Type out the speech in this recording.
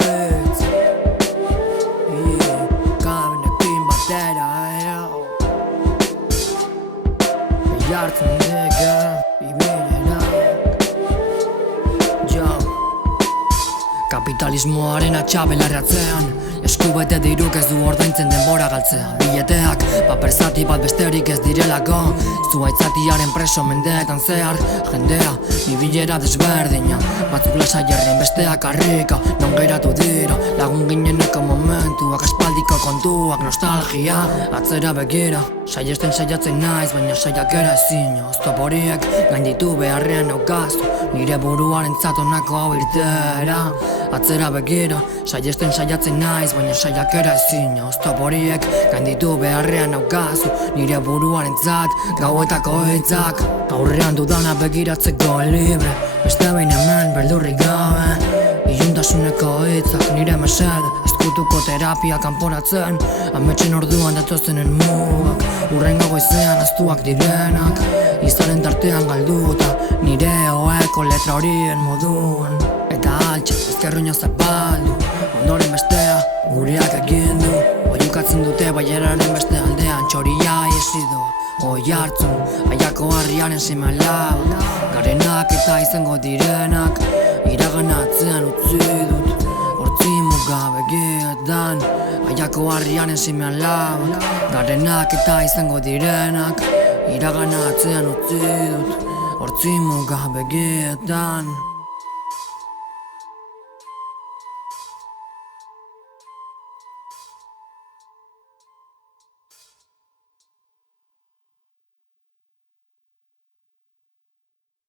hitz Kabenekin batera Jartzen dega Ibilenak Kapitalismoaren atxabelarratzean Eskubete diruk ez du ordaintzen denbora galtzea Bileteak, paper zati bat besterik ez direlako Zuaitzatiaren preso mendeetan zehar Jendea, ibilera desberdina Batzuk lasai herrin besteak harrika Non geratu dira, lagun gineneko momentuak Aspaldiko kontuak, nostalgia Atzera begira, saiesten saiatzen naiz Baina saiakera ezin oztop horiek Gainditu beharrean aukazu Nire buruaren zatonako hau irtera Atzera begira, saiesten saiatzen naiz Baina saiakera ezin oztop horiek Gainditu beharrean aukazu Nire buruaren zat, gauetako hitzak Aurrean dudana begiratzeko libre Beste behin hemen beldurrik gabe Iluntasuneko hitzak nire mesede Ezkutuko terapia kanporatzen Ametsen orduan datozenen mugak Urrengo goizean aztuak direnak Izaren tartean galduta Nire oeko letra horien moduan Eta altxe ezkerruina zapaldu Ondoren bestea gureak egin du Oiukatzen dute baileraren beste aldean Txoria iesidu Oihartzun, aiako harriaren seme-alabak Garenak eta izango direnak Iragana atzean utzi dut Hortzi muga begietan Aiako harriaren seme-alabak Garenak eta izango direnak Iragana atzean utzi dut Hortzi muga begietan